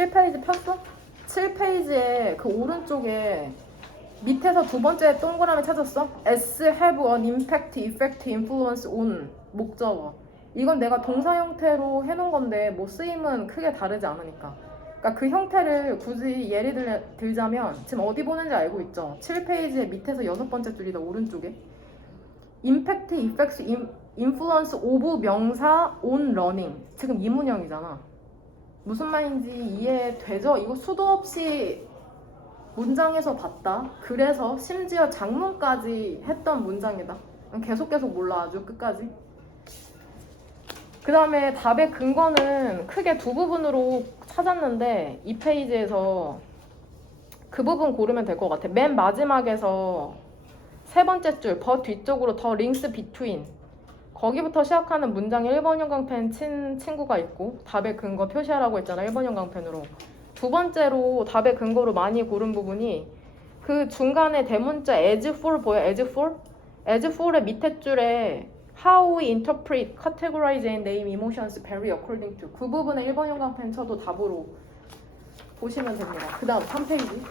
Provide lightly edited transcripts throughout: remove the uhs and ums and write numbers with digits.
7페이지 폈어? 7페이지에 그 오른쪽에 밑에서 두 번째 동그라미 찾았어? S have an impact, effect, influence on 목적어. 이건 내가 동사 형태로 해놓은 건데 뭐 쓰임은 크게 다르지 않으니까. 그러니까 그 형태를 굳이 예를 들자면 지금 어디 보는지 알고 있죠? 7페이지의 밑에서 여섯 번째 줄이다 오른쪽에 impact, effect, influence of 명사 on learning. 지금 이 문형이잖아. 무슨 말인지 이해되죠? 이거 수도 없이 문장에서 봤다. 그래서 심지어 작문까지 했던 문장이다. 계속 몰라 아주 끝까지. 그 다음에 답의 근거는 크게 두 부분으로 찾았는데 이 페이지에서 그 부분 고르면 될 것 같아. 맨 마지막에서 세 번째 줄 버 뒤쪽으로 더 links between 거기부터 시작하는 문장에 1번 형광펜 친 친구가 있고 답의 근거 표시하라고 했잖아. 1번 형광펜으로. 두 번째로 답의 근거로 많이 고른 부분이 그 중간에 대문자 as for 보여? as for? as for의 밑에 줄에 how we interpret, categorize and name emotions vary according to 그 부분에 1번 형광펜 쳐도 답으로 보시면 됩니다. 그 다음 3페이지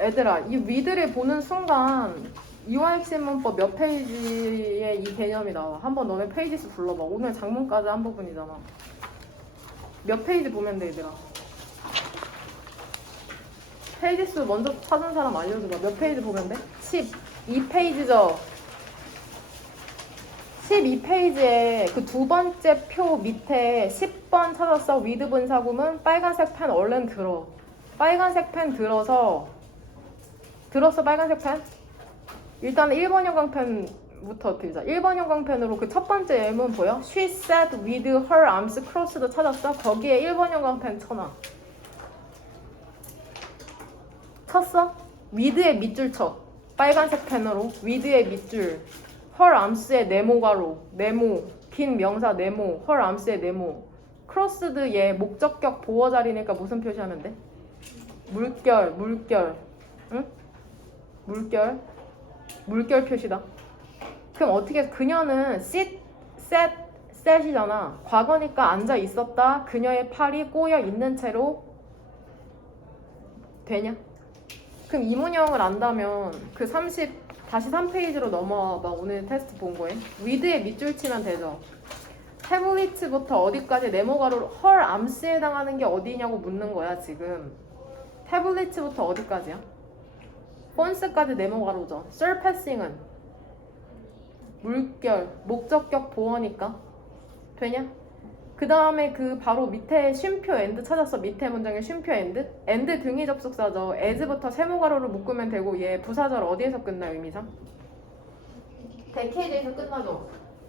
얘들아 이 위드를 보는 순간 이화엑스 문법 몇 페이지에 이 개념이 나와. 한번 너네 페이지 수 불러봐. 오늘 장문까지 한 부분이잖아. 몇 페이지 보면 돼 얘들아. 페이지 수 먼저 찾은 사람 알려줘봐. 몇 페이지 보면 돼? 12페이지죠. 12페이지에 그 두 번째 표 밑에 10번 찾았어. 위드 분사구문 빨간색 펜 얼른 들어. 빨간색 펜 들었어 빨간색 펜? 일단 1번 형광펜부터 들자. 1번 형광펜으로 그 첫 번째 예문 보여? She sat with her arms crossed 찾았어? 거기에 1번 형광펜 쳐놔. 쳤어? with의 밑줄 쳐. 빨간색 펜으로 with의 밑줄. her arms의 네모가로. 네모. 긴 명사 네모. her arms의 네모. crossed 얘 목적격 보어 자리니까 무슨 표시하면 돼? 물결. 응? 물결 표시다. 그럼 어떻게 그녀는 sit, sat, sat이잖아. 과거니까 앉아 있었다. 그녀의 팔이 꼬여 있는 채로 되냐? 그럼 이 문형을 안다면 그 30 다시 3페이지로 넘어와봐. 오늘 테스트 본 거에 with의 밑줄 치면 되죠. 태블릿부터 어디까지 네모가로 her arms에 해당하는 게 어디냐고 묻는 거야 지금. 태블릿부터 어디까지야? 폰스까지 네모가로죠. surpassing은 물결, 목적격 보어니까 되냐? 그 다음에 그 바로 밑에 쉼표 and 찾았어. 밑에 문장에 쉼표 and 등이 접속사죠. as부터 세모가로를 묶으면 되고 얘 부사절 어디에서 끝나 의미상? 데케이드에서 끝나죠.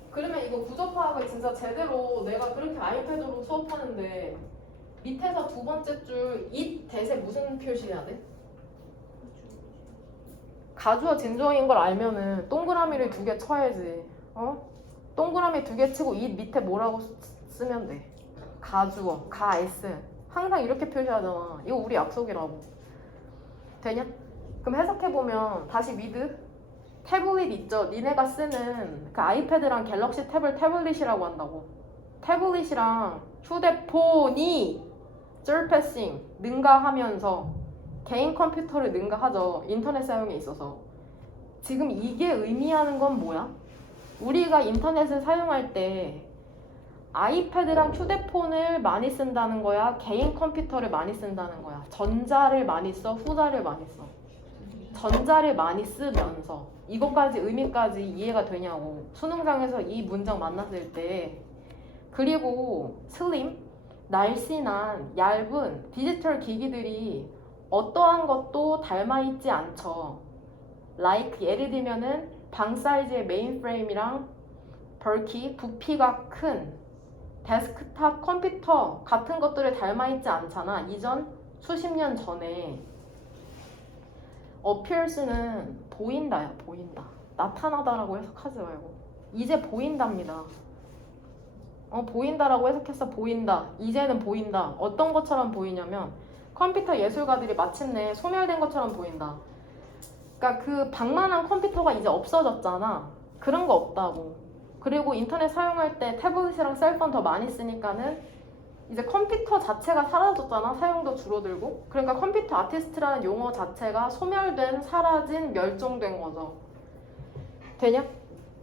그러면 이거 구조 파악을 진짜 제대로 내가 그렇게 아이패드로 수업하는데 밑에서 두 번째 줄 it 대세 무슨 표시해야 돼? 가주어 진주어인 걸 알면은 동그라미를 두 개 쳐야지. 동그라미 두 개 치고 이 밑에 뭐라고 쓰면 돼? 가주어, 가S. 항상 이렇게 표시하잖아. 이거 우리 약속이라고. 되냐? 그럼 해석해보면 다시 with 태블릿 있죠? 니네가 쓰는 그 아이패드랑 갤럭시 탭을 태블릿이라고 한다고. 태블릿이랑 휴대폰이 surpassing, 능가하면서 개인 컴퓨터를 능가하죠. 인터넷 사용에 있어서. 지금 이게 의미하는 건 뭐야? 우리가 인터넷을 사용할 때 아이패드랑 휴대폰을 많이 쓴다는 거야? 개인 컴퓨터를 많이 쓴다는 거야? 전자를 많이 써? 후자를 많이 써? 전자를 많이 쓰면서 이것까지 의미까지 이해가 되냐고. 수능장에서 이 문장 만났을 때. 그리고 슬림, 날씬한, 얇은 디지털 기기들이 어떠한 것도 닮아있지 않죠. like 예를 들면은 방 사이즈의 메인프레임이랑 bulky, 부피가 큰 데스크탑 컴퓨터 같은 것들을 닮아있지 않잖아. 이전 수십 년 전에. appears는 보인다야. 보인다. 나타나다라고 해석하지 말고 이제 보인답니다. 보인다라고 해석했어. 보인다. 이제는 보인다. 어떤 것처럼 보이냐면 컴퓨터 예술가들이 마침내 소멸된 것처럼 보인다. 그러니까 그 방만한 컴퓨터가 이제 없어졌잖아. 그런 거 없다고. 그리고 인터넷 사용할 때 태블릿이랑 셀폰 더 많이 쓰니까는 이제 컴퓨터 자체가 사라졌잖아. 사용도 줄어들고. 그러니까 컴퓨터 아티스트라는 용어 자체가 소멸된, 사라진, 멸종된 거죠. 되냐?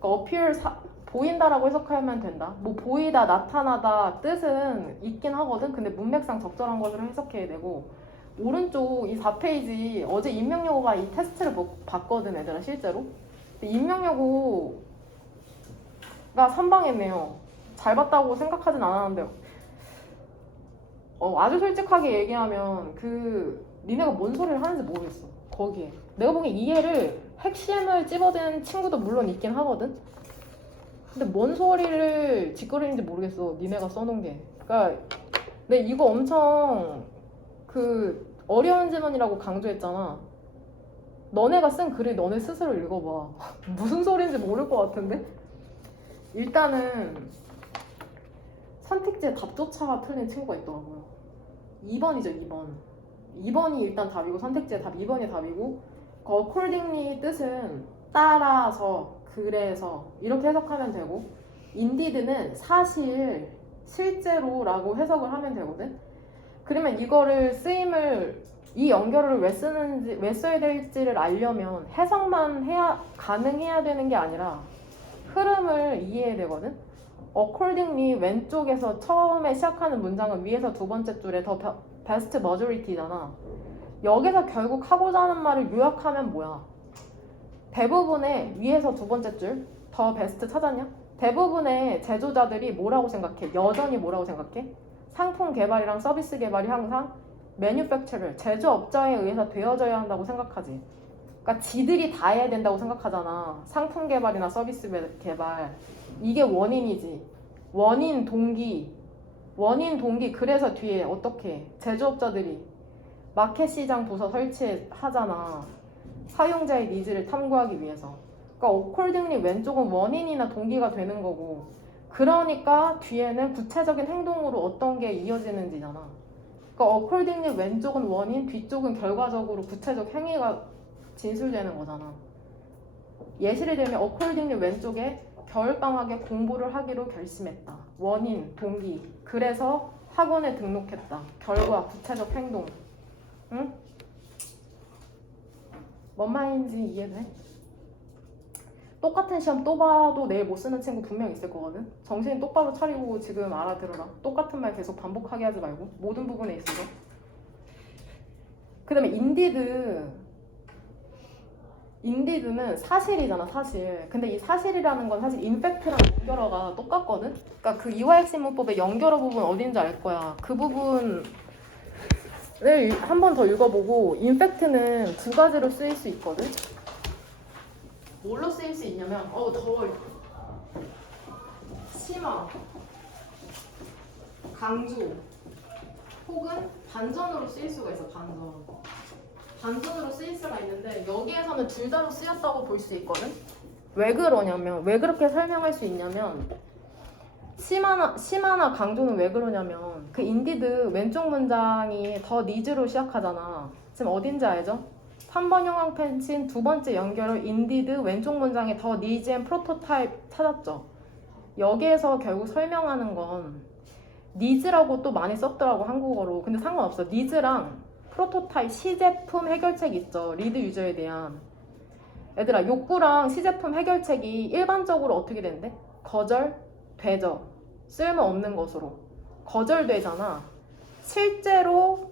그러니까 appear, 보인다라고 해석하면 된다. 뭐 보이다, 나타나다 뜻은 있긴 하거든. 근데 문맥상 적절한 것으로 해석해야 되고. 오른쪽 이 4페이지 어제 인명여고가 이 테스트를 봤거든 애들아 실제로. 근데 인명여고가 선방했네요. 잘 봤다고 생각하진 않았는데 아주 솔직하게 얘기하면 니네가 뭔 소리를 하는지 모르겠어. 거기에 내가 보기엔 이해를 핵심을 찝어댄 친구도 물론 있긴 하거든. 근데 뭔 소리를 짓거리는지 모르겠어. 니네가 써놓은 게. 그러니까 근데 이거 엄청 어려운 질문이라고 강조했잖아. 너네가 쓴 글을 너네 스스로 읽어봐. 무슨 소리인지 모를 것 같은데? 일단은 선택지의 답조차 틀린 친구가 있더라고요. 2번이죠, 2번. 2번이 일단 답이고 선택지의 답 2번이 답이고 accordingly 뜻은 따라서, 그래서 이렇게 해석하면 되고 indeed는 사실, 실제로라고 해석을 하면 되거든. 그러면 이거를 이 연결을 왜 써야 될지를 알려면 해석만 가능해야 되는 게 아니라 흐름을 이해해야 되거든. accordingly 왼쪽에서 처음에 시작하는 문장은 위에서 두 번째 줄에 더 best majority잖아. 여기서 결국 하고자 하는 말을 요약하면 뭐야? 대부분의 위에서 두 번째 줄 더 베스트 찾았냐? 대부분의 제조자들이 뭐라고 생각해? 여전히 뭐라고 생각해? 상품 개발이랑 서비스 개발이 항상 manufacturer, 제조업자에 의해서 되어져야 한다고 생각하지. 그러니까 지들이 다 해야 된다고 생각하잖아. 상품 개발이나 서비스 개발. 이게 원인이지. 원인, 동기. 그래서 뒤에 어떻게 제조업자들이 마켓 시장 부서 설치하잖아. 사용자의 니즈를 탐구하기 위해서. 그러니까 accordingly 왼쪽은 원인이나 동기가 되는 거고, 그러니까 뒤에는 구체적인 행동으로 어떤 게 이어지는지잖아. 그러니까 accordingly 왼쪽은 원인, 뒤쪽은 결과적으로 구체적 행위가 진술되는 거잖아. 예시를 들면 accordingly 왼쪽에 겨울방학에 공부를 하기로 결심했다. 원인, 동기. 그래서 학원에 등록했다. 결과, 구체적 행동. 응? 뭔 말인지 이해돼? 똑같은 시험 또 봐도 내일 못 쓰는 친구 분명 있을 거거든. 정신 똑바로 차리고 지금 알아들어라. 똑같은 말 계속 반복하게 하지 말고 모든 부분에 있어서. 그 다음에 인디드는 사실이잖아, 사실. 근데 이 사실이라는 건 사실 인팩트랑 연결어가 똑같거든. 그러니까 그 이화역시 문법의 연결어 부분 어딘지 알 거야. 그 부분을 한 번 더 읽어보고, 인팩트는 두 가지로 쓰일 수 있거든. 뭘로 쓰일 수 있냐면 더워. 심화, 강조, 혹은 반전으로 쓰일 수가 있어. 반전으로 쓰일 수가 있는데 여기에서는 둘 다로 쓰였다고 볼 수 있거든. 왜 그렇게 설명할 수 있냐면, 심화나 강조는 왜 그러냐면 그 인디드 왼쪽 문장이 더 니즈로 시작하잖아. 지금 어딘지 알죠? 3번 형광 펜친 두 번째 연결어 인디드 왼쪽 문장에 더 니즈 앤 프로토타입 찾았죠. 여기에서 결국 설명하는 건 니즈라고 또 많이 썼더라고, 한국어로. 근데 상관없어. 니즈랑 프로토타입, 시제품 해결책 있죠. 리드 유저에 대한. 얘들아, 욕구랑 시제품 해결책이 일반적으로 어떻게 된대? 거절되죠. 쓸모없는 것으로 거절되잖아. 실제로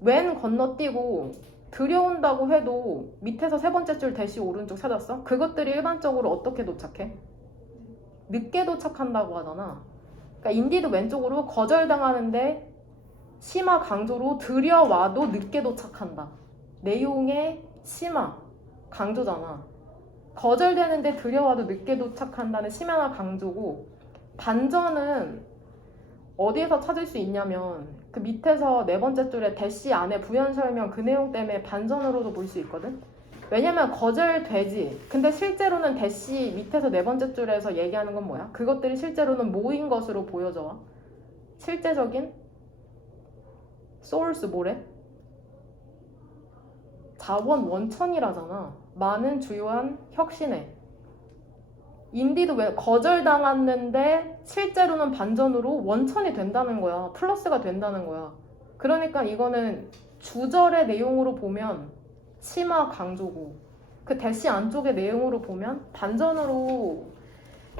웬 건너뛰고 들여온다고 해도 밑에서 세 번째 줄 대시 오른쪽 찾았어? 그것들이 일반적으로 어떻게 도착해? 늦게 도착한다고 하잖아. 그러니까 인디드 왼쪽으로 거절당하는데 심화 강조로 들여와도 늦게 도착한다. 내용의 심화 강조잖아. 거절되는데 들여와도 늦게 도착한다는 심화나 강조고, 반전은 어디에서 찾을 수 있냐면 그 밑에서 네 번째 줄에 대시 안에 부연 설명 그 내용 때문에 반전으로도 볼 수 있거든. 왜냐면 거절되지. 근데 실제로는 대시 밑에서 네 번째 줄에서 얘기하는 건 뭐야? 그것들이 실제로는 모인 것으로 보여져. 실제적인 소urce 뭐래? 자원 원천이라잖아. 많은 주요한 혁신에. 인디도 왜 거절당했는데 실제로는 반전으로 원천이 된다는 거야. 플러스가 된다는 거야. 그러니까 이거는 주절의 내용으로 보면 치마 강조고 그 대시 안쪽의 내용으로 보면 반전으로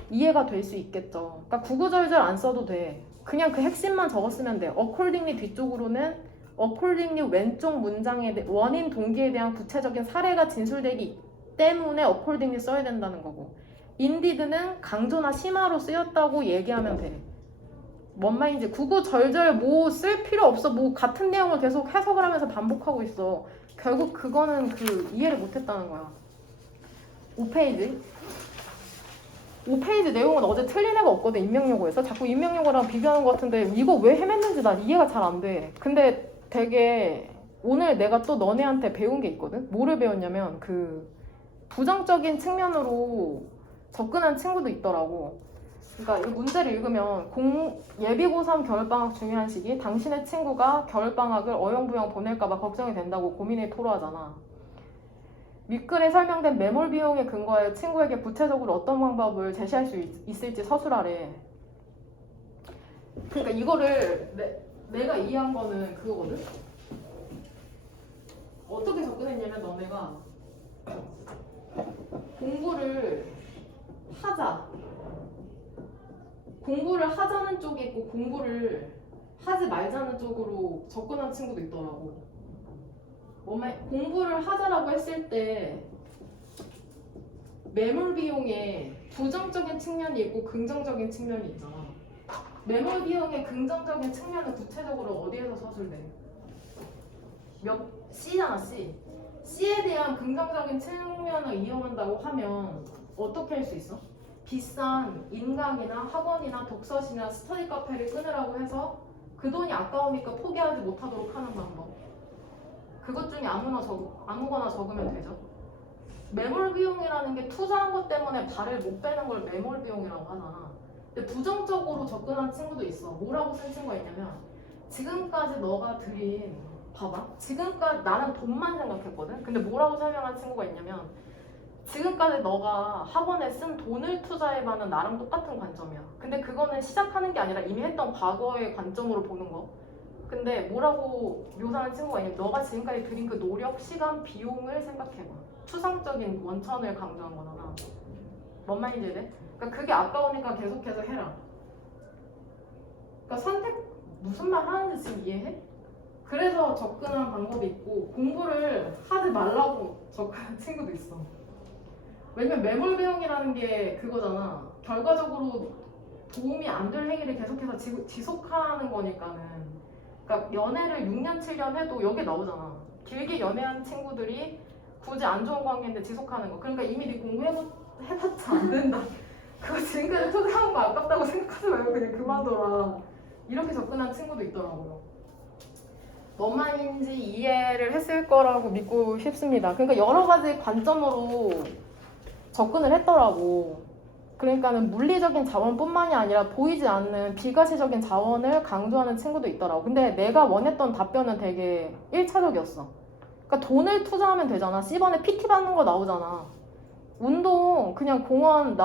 이해가 될 수 있겠죠. 그러니까 구구절절 안 써도 돼. 그냥 그 핵심만 적었으면 돼. accordingly 뒤쪽으로는 accordingly 왼쪽 문장의 원인 동기에 대한 구체적인 사례가 진술되기 때문에 accordingly 써야 된다는 거고 indeed는 강조나 심화로 쓰였다고 얘기하면 돼. 뭔 말인지 구구절절 뭐 쓸 필요 없어. 뭐 같은 내용을 계속 해석을 하면서 반복하고 있어. 결국 그거는 그 이해를 못했다는 거야. 5페이지. 5페이지 내용은 어제 틀린 애가 없거든. 인명용어에서 자꾸 인명용어랑 비교하는 것 같은데 이거 왜 헤맸는지 난 이해가 잘 안 돼. 근데 되게 오늘 내가 또 너네한테 배운 게 있거든. 뭐를 배웠냐면 그 부정적인 측면으로 접근한 친구도 있더라고. 그러니까 이 문제를 읽으면 예비 고3 겨울방학 중요한 시기 당신의 친구가 겨울방학을 어영부영 보낼까봐 걱정이 된다고 고민에 토로하잖아. 윗글에 설명된 매몰 비용에 근거해 친구에게 구체적으로 어떤 방법을 제시할 수 있을지 서술하래. 그러니까 이거를 내가 이해한 거는 그거거든. 어떻게 접근했냐면 너네가 공부를 하자는 쪽이 있고 공부를 하지 말자는 쪽으로 접근한 친구도 있더라고. 공부를 하자라고 했을 때 매몰 비용에 부정적인 측면이 있고 긍정적인 측면이 있잖아. 매몰 비용의 긍정적인 측면은 구체적으로 어디에서 서술돼? C잖아, C. C에 대한 긍정적인 측면을 이용한다고 하면 어떻게 할 수 있어? 비싼 인강이나 학원이나 독서실이나 스터디 카페를 끊으라고 해서 그 돈이 아까우니까 포기하지 못하도록 하는 방법. 그것 중에 아무거나 적으면 되죠. 매몰 비용이라는 게 투자한 것 때문에 발을 못 빼는 걸 매몰 비용이라고 하잖아. 근데 부정적으로 접근한 친구도 있어. 뭐라고 쓴 친구가 있냐면 지금까지 너가 들인 봐봐. 지금까지 나는 돈만 생각했거든. 근데 뭐라고 설명한 친구가 있냐면 지금까지 너가 학원에 쓴 돈을 투자해봐는 나랑 똑같은 관점이야. 근데 그거는 시작하는 게 아니라 이미 했던 과거의 관점으로 보는 거. 근데 뭐라고 묘사하는 친구가 있냐면 너가 지금까지 들인 그 노력, 시간, 비용을 생각해봐. 추상적인 원천을 강조한 거잖아. 뭔 말인지 이해? 그러니까 그게 아까우니까 계속해서 해라. 그러니까 선택 무슨 말 하는지 지금 이해해? 그래서 접근한 방법이 있고 공부를 하지 말라고 접근한 친구도 있어. 왜냐면 매몰 비용이라는 게 그거잖아. 결과적으로 도움이 안 될 행위를 계속해서 지속하는 거니까는. 그러니까 연애를 6년, 7년 해도 여기 나오잖아. 길게 연애한 친구들이 굳이 안 좋은 관계인데 지속하는 거. 그러니까 이미 네 공부해봤자 안 된다. 그거 지금까지 투자한 거 아깝다고 생각하지 말고 그냥 그만둬라. 이렇게 접근한 친구도 있더라고요. 뭔 말인지 이해를 했을 거라고 믿고 싶습니다. 그러니까 여러 가지 관점으로 접근을 했더라고. 그러니까는 물리적인 자원뿐만이 아니라 보이지 않는 비가시적인 자원을 강조하는 친구도 있더라고. 근데 내가 원했던 답변은 되게 1차적이었어. 그러니까 돈을 투자하면 되잖아. C번에 PT 받는 거 나오잖아. 운동 그냥 공원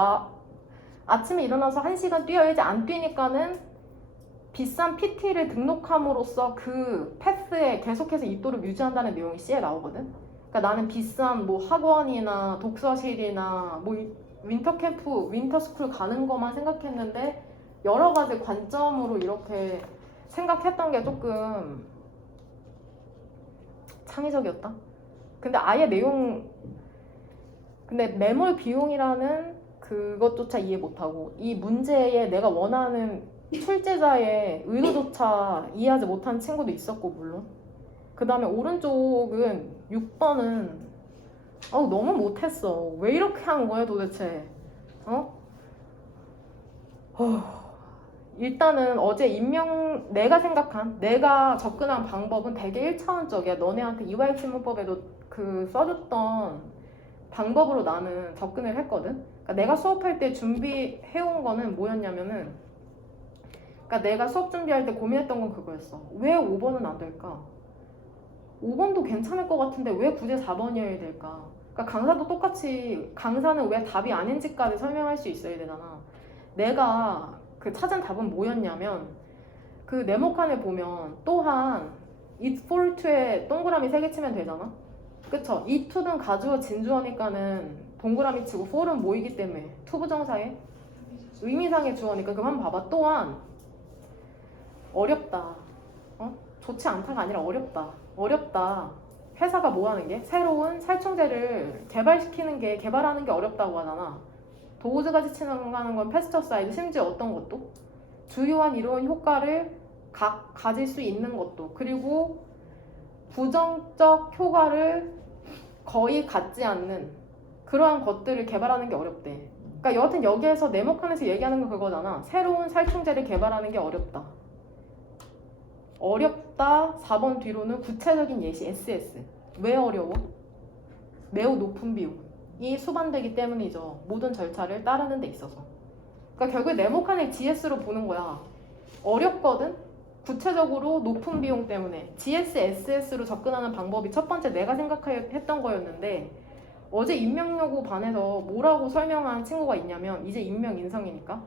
아침에 일어나서 1시간 뛰어야지. 안 뛰니까는 비싼 PT를 등록함으로써 그 패스에 계속해서 있도록 유지한다는 내용이 C에 나오거든. 그러니까 나는 비싼 뭐 학원이나 독서실이나 뭐 윈터 캠프, 윈터 스쿨 가는 것만 생각했는데 여러 가지 관점으로 이렇게 생각했던 게 조금 창의적이었다. 근데 아예 근데 매몰 비용이라는 그것조차 이해 못하고 이 문제에 내가 원하는 출제자의 의도조차 이해하지 못한 친구도 있었고 물론. 그 다음에 오른쪽은 6번은 너무 못했어. 왜 이렇게 한 거야 도대체? 일단은 어제 내가 접근한 방법은 되게 1차원적이야. 너네한테 이화여친문법에도 그 써줬던 방법으로 나는 접근을 했거든. 그러니까 내가 수업할 때 준비해온 거는 뭐였냐면은 그러니까 내가 수업 준비할 때 고민했던 건 그거였어. 왜 5번은 안 될까? 5번도 괜찮을 것 같은데 왜 굳이 4번이어야 될까? 그러니까 강사도 똑같이 강사는 왜 답이 아닌지까지 설명할 수 있어야 되잖아. 내가 그 찾은 답은 뭐였냐면 그 네모칸에 보면 또한 it for to에 동그라미 3개 치면 되잖아. 그쵸? 이 to는 가주어 진주어니까는 동그라미 치고 for은 뭐이기 때문에 to 부정사에 의미상의 주어니까 그럼 한번 봐봐. 또한 어렵다. 좋지 않다가 아니라 어렵다. 어렵다. 회사가 뭐 하는 게? 새로운 살충제를 개발시키는 게 개발하는 게 어렵다고 하잖아. 도우즈가 지칭하는 건 패스처사이드, 심지어 어떤 것도 주요한 이로운 효과를 가질 수 있는 것도, 그리고 부정적 효과를 거의 갖지 않는 그러한 것들을 개발하는 게 어렵대. 그러니까 여하튼 여기에서 네모칸에서 얘기하는 건 그거잖아. 새로운 살충제를 개발하는 게 어렵다. 어렵다. 4번 뒤로는 구체적인 예시 SS. 왜 어려워? 매우 높은 비용이 수반되기 때문이죠. 모든 절차를 따르는 데 있어서. 그러니까 결국에 네모칸을 GS로 보는 거야. 어렵거든? 구체적으로 높은 비용 때문에 GS, SS로 접근하는 방법이 첫 번째 내가 생각했던 거였는데 어제 임명여고 반에서 뭐라고 설명한 친구가 있냐면 이제 임명 인성이니까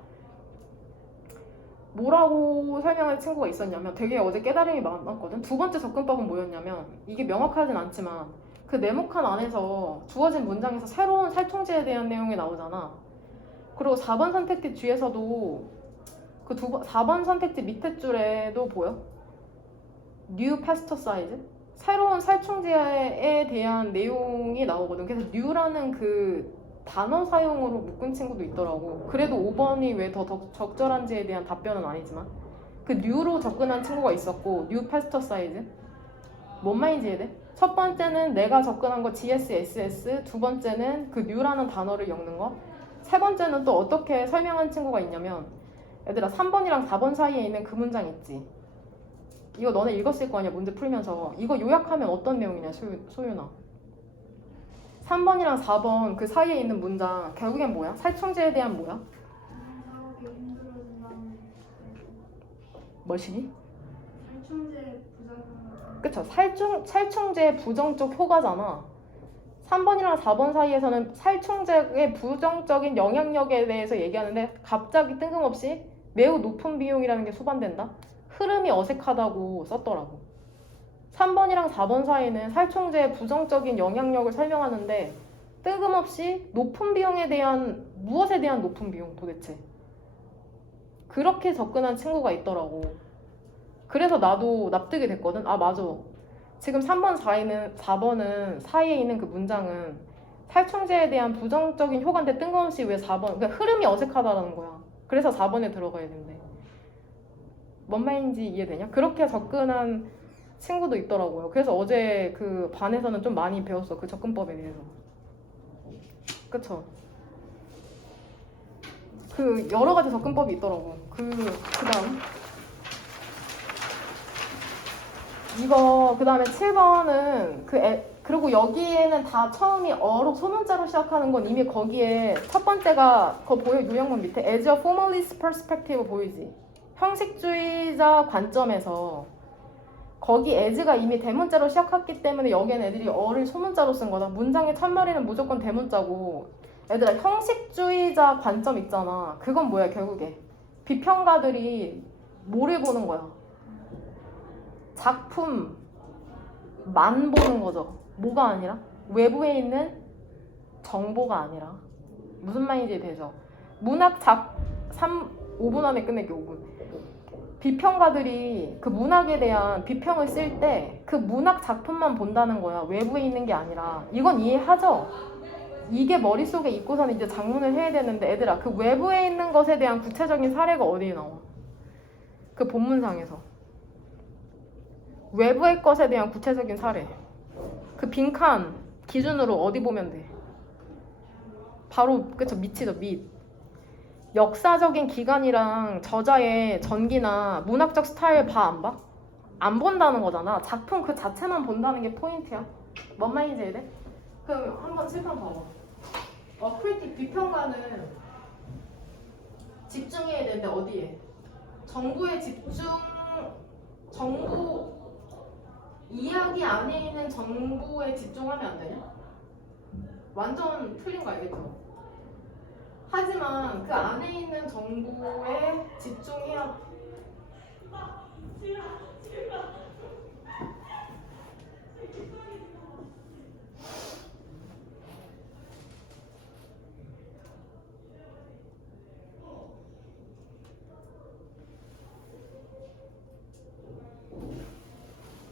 뭐라고 설명할 친구가 있었냐면 되게 어제 깨달음이 많았거든. 두 번째 접근법은 뭐였냐면 이게 명확하진 않지만 그 네모칸 안에서 주어진 문장에서 새로운 살충제에 대한 내용이 나오잖아. 그리고 4번 선택지 뒤에서도 그 4번 선택지 밑에 줄에도 보여? New pesticide? 새로운 살충제에 대한 내용이 나오거든. 그래서 new라는 그 단어 사용으로 묶은 친구도 있더라고. 그래도 5번이 왜 더 적절한지에 대한 답변은 아니지만 그 new로 접근한 친구가 있었고 new pesticide? 뭔 말인지 이해돼? 첫 번째는 내가 접근한 거 GS, SS, 두 번째는 그 new라는 단어를 엮는 거, 세 번째는 또 어떻게 설명한 친구가 있냐면 얘들아 3번이랑 4번 사이에 있는 그 문장 있지? 이거 너네 읽었을 거 아니야, 문제 풀면서. 이거 요약하면 어떤 내용이냐, 소윤아? 3번이랑 4번 그 사이에 있는 문장 결국엔 뭐야? 살충제에 대한 뭐야? 사업이 힘들어진다는. 뭐시기? 살충제 부작용. 그쵸, 살충제의 부정적 효과잖아. 3번이랑 4번 사이에서는 살충제의 부정적인 영향력에 대해서 얘기하는데 갑자기 뜬금없이 매우 높은 비용이라는 게 수반된다? 흐름이 어색하다고 썼더라고. 3번이랑 4번 사이는 살충제의 부정적인 영향력을 설명하는데 뜬금없이 높은 비용에 대한, 무엇에 대한 높은 비용 도대체? 그렇게 접근한 친구가 있더라고. 그래서 나도 납득이 됐거든. 아 맞아. 지금 3번, 4번은 사이에 있는 그 문장은 살충제에 대한 부정적인 효과인데 뜬금없이 왜 4번, 그러니까 흐름이 어색하다는 거야. 그래서 4번에 들어가야 된대. 뭔 말인지 이해되냐? 그렇게 접근한 친구도 있더라고요. 그래서 어제 그 반에서는 좀 많이 배웠어. 그 접근법에 대해서. 그쵸? 그 여러 가지 접근법이 있더라고. 그다음 이거 그다음에 7번은 그리고 여기에는 다 처음이 어록 소문자로 시작하는 건 이미 거기에 첫 번째가 그거 보여? 요약문 밑에 as a formalist perspective 보이지? 형식주의자 관점에서 거기 as가 이미 대문자로 시작했기 때문에 여기에는 애들이 어를 소문자로 쓴 거다. 문장의 첫머리는 무조건 대문자고 애들아 형식주의자 관점 있잖아. 그건 뭐야 결국에? 비평가들이 뭐를 보는 거야? 작품만 보는 거죠. 뭐가 아니라? 외부에 있는 정보가 아니라. 무슨 말인지 되죠? 5분 안에 끝낼게. 5분. 비평가들이 그 문학에 대한 비평을 쓸 때 그 문학 작품만 본다는 거야. 외부에 있는 게 아니라. 이건 이해하죠? 이게 머릿속에 있고서는 이제 작문을 해야 되는데 애들아 그 외부에 있는 것에 대한 구체적인 사례가 어디에 나와? 그 본문상에서. 외부의 것에 대한 구체적인 사례. 그 빈칸 기준으로 어디 보면 돼? 바로 그쵸 밑이죠. 밑. 역사적인 기간이랑 저자의 전기나 문학적 스타일 봐 안 봐? 안 본다는 거잖아. 작품 그 자체만 본다는 게 포인트야. 뭔 말인지 이해 돼? 그럼 한번 칠판 봐봐. 크리틱 비평가는 집중해야 되는데 어디에? 정보에 정보 이야기 안에 있는 정보에 집중하면 안 되냐? 완전 틀린 거 알겠죠? 하지만 그 안에 있는 정보에 집중해야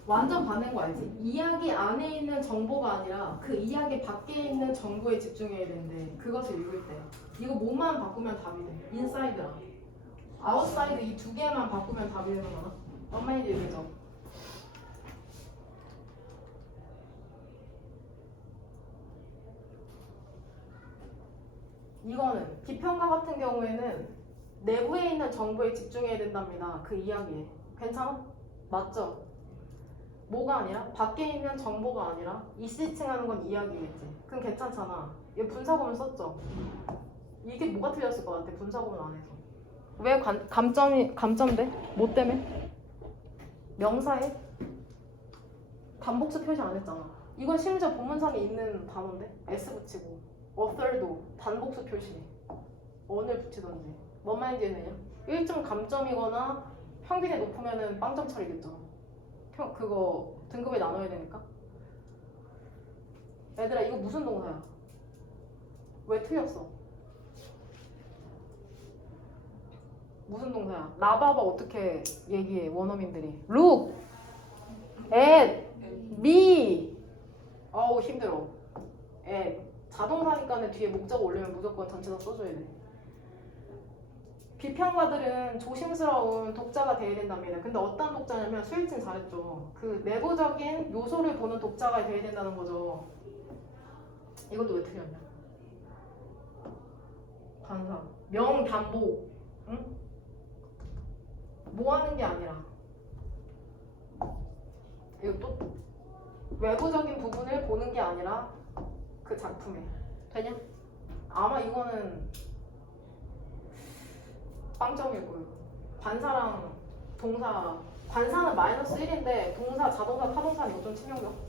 완전 반대인 거 알지? 이야기 안에 있는 정보가 아니라 그 이야기 밖에 있는 정보에 집중해야 되는데 그것을 읽을 때 이거 뭐만 바꾸면 답이 돼. 인사이드랑 아웃사이드 이 두 개만 바꾸면 답이 되는 거나 엄마이 되죠? 이거는 비평가 같은 경우에는 내부에 있는 정보에 집중해야 된답니다. 그 이야기에. 괜찮아? 맞죠? 뭐가 아니라 밖에 있는 정보가 아니라 이시칭 하는 건 이야기겠지. 그럼 괜찮잖아. 얘 분사구문 썼죠? 이게 뭐가 틀렸을 것 같아? 분사구문 안 해서. 왜 감점돼? 뭐 때문에? 명사에 단복수 표시 안 했잖아. 이건 심지어 본문상에 있는 단어인데 S 붙이고 author도 단복수 표시 on을 붙이던지 뭔 말인지 했느냐? 1점 감점이거나 평균이 높으면은 빵점 처리겠죠. 그거 등급에 나눠야 되니까. 얘들아 이거 무슨 동사야? 왜 틀렸어? 무슨 동사야? 나봐봐 어떻게 얘기해 원어민들이. Look at me. 어우 힘들어. at 자동사니까는 뒤에 목적 올리면 무조건 전체다 써줘야 돼. 비평가들은 조심스러운 독자가 돼야 된답니다. 근데 어떤 독자냐면 수일진 잘했죠. 그 내부적인 요소를 보는 독자가 돼야 된다는 거죠. 이것도 왜 틀렸냐? 관사, 명단복, 응? 뭐 하는 게 아니라 이것도 외부적인 부분을 보는 게 아니라 그 작품에 되냐? 아마 이거는 빵점일 거예요. 관사랑 동사, 관사는 마이너스 1인데 동사, 자동사, 타동사는 이거 좀 치명적.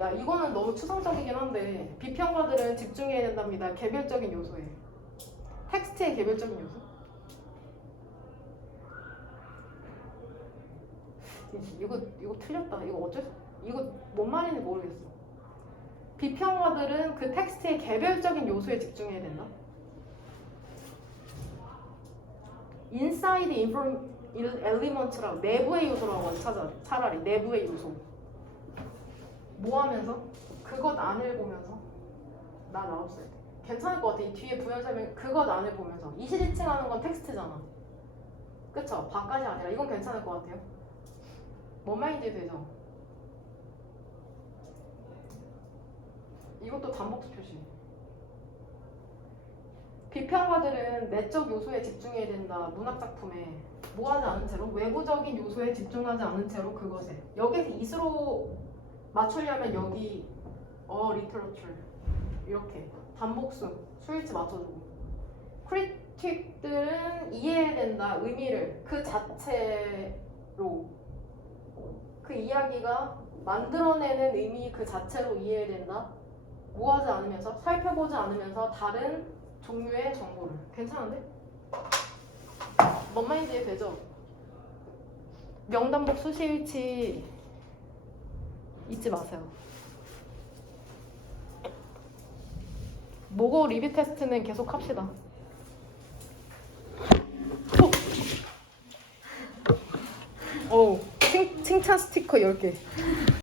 야 이거는 너무 추상적이긴 한데 비평가들은 집중해야 된답니다. 개별적인 요소에. 텍스트의 개별적인 요소? 이거 틀렸다. 이거 어쩔 수, 이거 뭔 말인지 모르겠어. 비평가들은 그 텍스트의 개별적인 요소에 집중해야 된다. Inside element라고 내부의 요소라고 찾아. 차라리 내부의 요소. 뭐 하면서? 그것 안을 보면서. 나 나왔을 때. 괜찮을 것 같아. 이 뒤에 부연설명 그것 안을 보면서. 이시리칭 하는 건 텍스트잖아. 그쵸? 바깥이 아니라 이건 괜찮을 것 같아요. 뭔 말인지 되죠? 이것도 단복수 표시. 비평가들은 내적 요소에 집중해야 된다. 문학작품에 뭐 하지 않은 채로 외부적인 요소에 집중하지 않은 채로 그것에. 여기서 이수로 맞추려면 여기 literature 이렇게 단복수 수일치 맞춰주고. 크리틱들은 이해해야 된다. 의미를 그 자체로 그 이야기가 만들어내는 의미 그 자체로 이해해야 된다. 뭐 하지 않으면서 살펴보지 않으면서 다른 종류의 정보를. 괜찮은데? 뭔 말인지 되죠? 명단복 수시일치 잊지 마세요. 모고 리뷰 테스트는 계속 합시다. 어우 칭찬 스티커 10개.